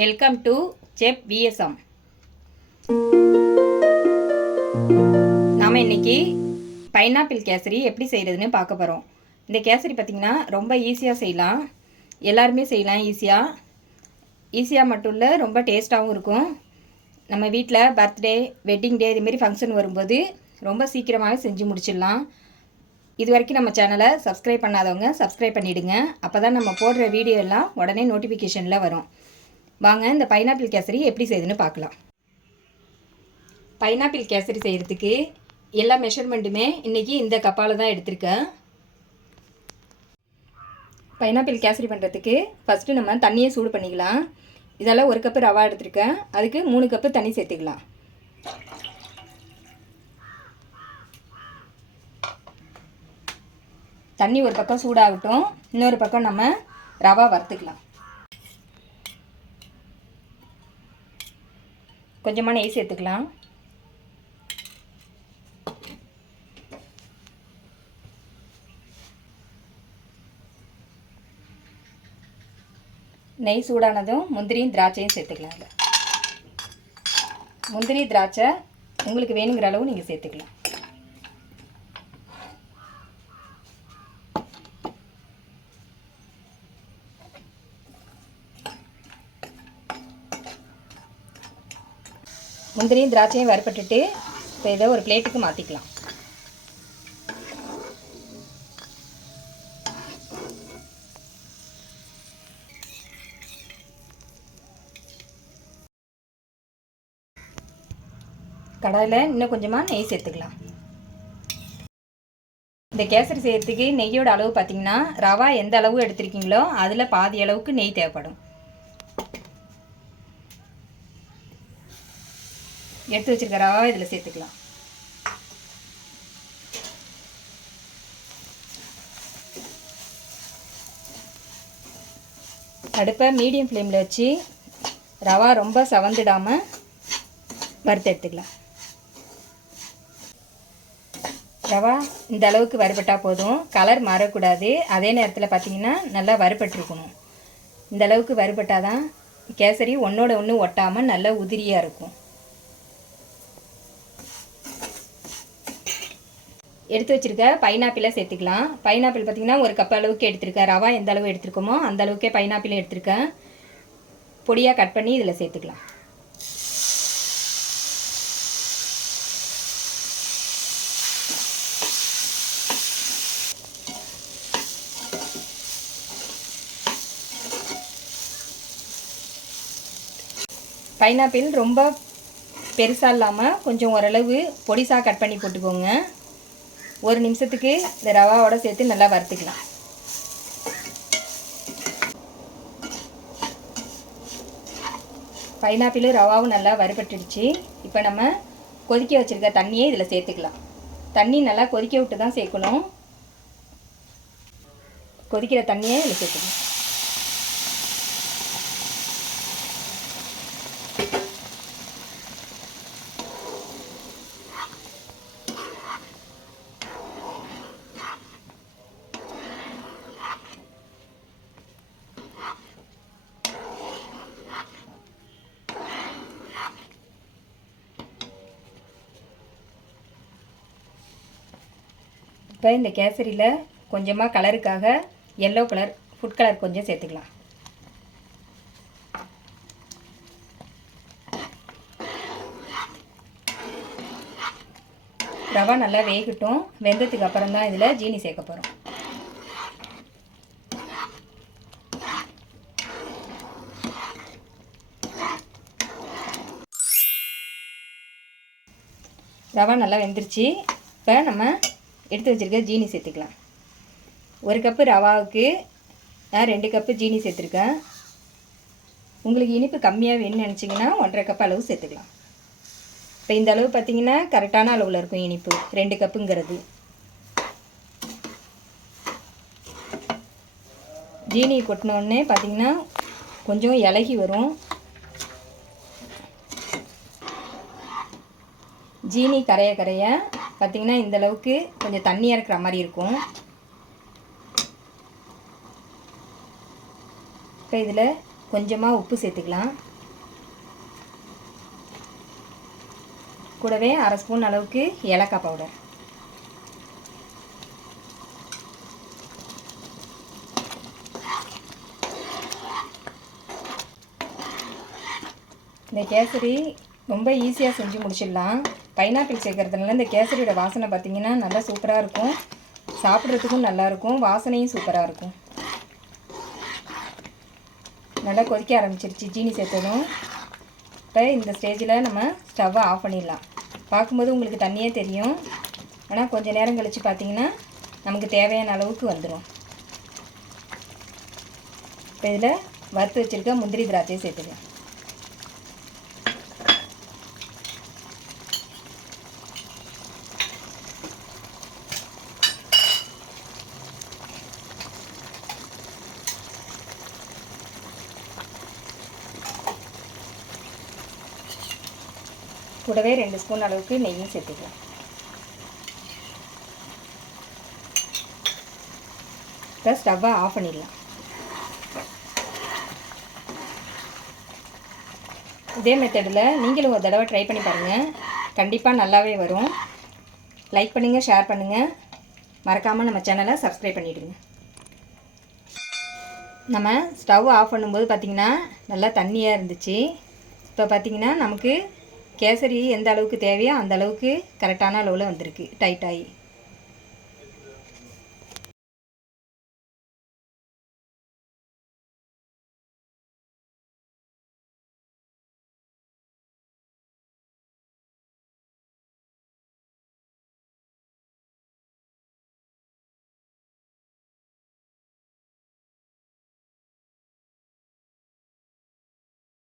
Welcome to chef BSM. நாம் இன்றைக்கி pineapple kesari எப்படி செய்கிறதுன்னு பார்க்க போகிறோம். இந்த கேசரி பார்த்திங்கன்னா ரொம்ப ஈஸியாக செய்யலாம், எல்லாருமே செய்யலாம். ஈஸியாக மட்டும் இல்லை, ரொம்ப டேஸ்ட்டாகவும் இருக்கும். நம்ம வீட்டில் பர்த்டே, வெட்டிங் டே இதுமாரி ஃபங்க்ஷன் வரும்போது ரொம்ப சீக்கிரமாகவே செஞ்சு முடிச்சிடலாம். இது வரைக்கும் நம்ம சேனலை சப்ஸ்கிரைப் பண்ணாதவங்க சப்ஸ்கிரைப் பண்ணிவிடுங்க. அப்போ தான் நம்ம போடுற வீடியோ எல்லாம் உடனே நோட்டிஃபிகேஷனில் வரும். வாங்க இந்த பைனாப்பிள் கேசரி எப்படி செய்யுதுன்னு பார்க்கலாம். பைனாப்பிள் கேசரி செய்கிறதுக்கு எல்லா மெஷர்மெண்ட்டுமே இன்றைக்கி இந்த கப்பால் தான் எடுத்திருக்கேன். பைனாப்பிள் கேசரி பண்ணுறதுக்கு ஃபஸ்ட்டு நம்ம தண்ணியை சூடு பண்ணிக்கலாம். இதெல்லாம் 1 கப்பு ரவா எடுத்திருக்கேன், அதுக்கு 3 கப்பு தண்ணி சேர்த்துக்கலாம். தண்ணி ஒரு பக்கம் சூடாகட்டும், இன்னொரு பக்கம் நம்ம ரவா வறுத்துக்கலாம். கொஞ்சமாக நெய் சேர்த்துக்கலாம். நெய் சூடானதும் முந்திரியும் திராட்சையும் சேர்த்துக்கலாம். முந்திரி திராட்சை உங்களுக்கு வேணுங்கிற அளவு நீங்கள் சேர்த்துக்கலாம். முந்திரியும் திராட்சையும் வறுப்பட்டுட்டு இப்போ இதை ஒரு பிளேட்டுக்கு மாற்றிக்கலாம். கடாயில் இன்னும் கொஞ்சமாக நெய் சேர்த்துக்கலாம். இந்த கேசரி செய்கிறதுக்கு நெய்யோட அளவு பார்த்திங்கன்னா, ரவா எந்த அளவு எடுத்திருக்கீங்களோ அதில் பாதி அளவுக்கு நெய் தேவைப்படும். எடுத்து வச்சுருக்க ரவாவை இதில் சேர்த்துக்கலாம். அடுப்பை மீடியம் ஃப்ளேமில் வச்சு ரவா ரொம்ப சவந்துடாமல் வறுத்து எடுத்துக்கலாம். ரவா இந்த அளவுக்கு வறுபட்டால் போதும், கலர் மாறக்கூடாது. அதே நேரத்தில் பார்த்திங்கன்னா நல்லா வறுபட்டுருக்கணும். இந்த அளவுக்கு வறுபட்டால் தான் கேசரி ஒன்றோட ஒன்று ஒட்டாமல் நல்லா உதிரியாக இருக்கும். எடுத்து வச்சுருக்க பைனாப்பிளை சேர்த்துக்கலாம். பைனாப்பிள் பார்த்திங்கன்னா 1 கப் அளவுக்கு எடுத்திருக்கேன். ரவா எந்த அளவு எடுத்துருக்கோமோ அந்த அளவுக்கே பைனாப்பிள் எடுத்திருக்கேன். பொடியாக கட் பண்ணி இதில் சேர்த்துக்கலாம். பைனாப்பிள் ரொம்ப பெருசாக இல்லாமல் கொஞ்சம் ஓரளவு பொடிசாக கட் பண்ணி போட்டுக்கோங்க. 1 நிமிஷத்துக்கு இந்த ரவாவோட சேர்த்து நல்லா வறுத்துக்கலாம். பைனாப்பிளும் ரவாவும் நல்லா வறுபட்டுடுச்சு. இப்போ நம்ம கொதிக்க வச்சுருக்க தண்ணியை இதில் சேர்த்துக்கலாம். தண்ணி நல்லா கொதிக்க விட்டு தான் சேர்க்கணும். கொதிக்கிற தண்ணியை இதில் சேர்த்துக்கலாம். இப்போ இந்த கேசரியில் கொஞ்சமாக கலருக்காக எல்லோ கலர் ஃபுட் கலர் கொஞ்சம் சேர்த்துக்கலாம். ரவா நல்லா வேகட்டும். வெந்ததுக்கு அப்புறம் தான் இதில் ஜீனி சேர்க்க போகிறோம். ரவா நல்லா வெந்துருச்சு. இப்போ நம்ம எடுத்து வச்சுருக்க ஜீனி சேர்த்துக்கலாம். 1 கப்பு ரவாவுக்கு நான் 2 கப்பு ஜீனி சேர்த்துருக்கேன். உங்களுக்கு இனிப்பு கம்மியாக வேணும்னு நினச்சிங்கன்னா 1.5 கப் அளவு சேர்த்துக்கலாம். இப்போ இந்த அளவு பார்த்திங்கன்னா கரெக்டான அளவில் இருக்கும் இனிப்பு, 2 கப்புங்கிறது. ஜீனி கொட்டினோடனே பார்த்திங்கன்னா கொஞ்சம் இலகி வரும். ஜீனி கரைய பார்த்திங்கன்னா இந்த அளவுக்கு கொஞ்சம் தண்ணியாக இருக்கிற மாதிரி இருக்கும். இப்போ இதில் கொஞ்சமாக உப்பு சேர்த்துக்கலாம். கூடவே 1/2 ஸ்பூன் அளவுக்கு ஏலக்காய் பவுடர். இந்த கேசரி ரொம்ப ஈஸியாக செஞ்சு முடிச்சிடலாம். பைனாப்பிள் சேர்க்கறதுனால இந்த கேசரியோட வாசனை பார்த்திங்கன்னா நல்லா சூப்பராக இருக்கும். சாப்பிட்றதுக்கும் நல்லாயிருக்கும், வாசனையும் சூப்பராக இருக்கும். நல்லா கொதிக்க ஆரம்பிச்சிருச்சு ஜீனி சேர்த்ததும். இப்போ இந்த ஸ்டேஜில் நம்ம ஸ்டவ்வை ஆஃப் பண்ணிடலாம். பார்க்கும்போது உங்களுக்கு தண்ணியே தெரியும், ஆனால் கொஞ்சம் நேரம் கழித்து பார்த்திங்கன்னா நமக்கு தேவையான அளவுக்கு வந்துடும். இப்போ இதில் வறுத்து வச்சுருக்க முந்திரி திராட்சையை சேர்த்துக்கலாம். கூடவே 2 ஸ்பூன் அளவுக்கு நெய்யும் சேர்த்துக்கலாம். இப்போ ஸ்டவ்வை ஆஃப் பண்ணிடலாம். இதே மெத்தடில் நீங்களும் ஒரு தடவை ட்ரை பண்ணி பாருங்கள். கண்டிப்பாக நல்லாவே வரும். லைக் பண்ணுங்கள், ஷேர் பண்ணுங்கள், மறக்காமல் நம்ம சேனலை சப்ஸ்கிரைப் பண்ணிவிடுங்க. நம்ம ஸ்டவ் ஆஃப் பண்ணும்போது பார்த்திங்கன்னா நல்லா தண்ணியாக இருந்துச்சு. இப்போ பார்த்திங்கன்னா நமக்கு கேசரி எந்த அளவுக்கு தேவையோ அந்த அளவுக்கு கரெக்டான அளவில் வந்திருக்கு, டைட்டாகி.